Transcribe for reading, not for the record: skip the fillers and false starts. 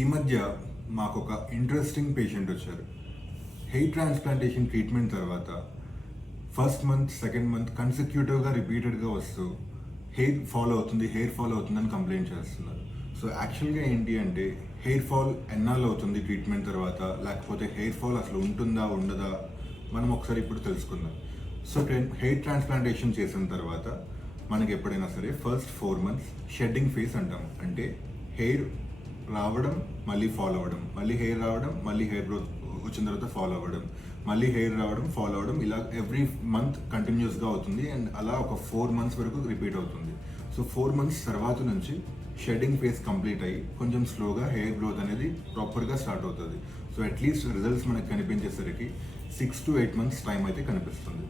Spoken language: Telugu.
ఈ మధ్య మాకు ఒక ఇంట్రెస్టింగ్ పేషెంట్ వచ్చారు. హెయిర్ ట్రాన్స్ప్లాంటేషన్ ట్రీట్మెంట్ తర్వాత ఫస్ట్ మంత్ సెకండ్ మంత్ కన్సిక్యూటివ్గా రిపీటెడ్గా వస్తూ హెయిర్ ఫాల్ అవుతుందని కంప్లైంట్ చేస్తున్నారు. సో యాక్చువల్గా ఏంటి అంటే హెయిర్ ఫాల్ ఎన్నాళ్ళు అవుతుంది ట్రీట్మెంట్ తర్వాత, లేకపోతే హెయిర్ ఫాల్ అసలు ఉంటుందా ఉండదా మనం ఒకసారి ఇప్పుడు తెలుసుకుందాం. సో హెయిర్ ట్రాన్స్ప్లాంటేషన్ చేసిన తర్వాత మనకి ఎప్పుడైనా సరే ఫస్ట్ 4 months షెడ్డింగ్ ఫేస్ అంటాము. అంటే హెయిర్ రావడం, మళ్ళీ ఫాల్ అవ్వడం, మళ్ళీ హెయిర్ రావడం, మళ్ళీ హెయిర్ గ్రోత్ వచ్చిన తర్వాత ఫాల్ అవ్వడం, మళ్ళీ హెయిర్ రావడం, ఫాల్ అవ్వడం, ఇలా ఎవ్రీ మంత్ కంటిన్యూస్గా అవుతుంది. అండ్ అలా ఒక 4 months వరకు రిపీట్ అవుతుంది. సో 4 months తర్వాత నుంచి షెడ్డింగ్ ఫేస్ కంప్లీట్ అయ్యి కొంచెం స్లోగా హెయిర్ గ్రోత్ అనేది ప్రాపర్గా స్టార్ట్ అవుతుంది. సో అట్లీస్ట్ రిజల్ట్స్ మనకు కనిపించేసరికి 6 to 8 months టైం అయితే కనిపిస్తుంది.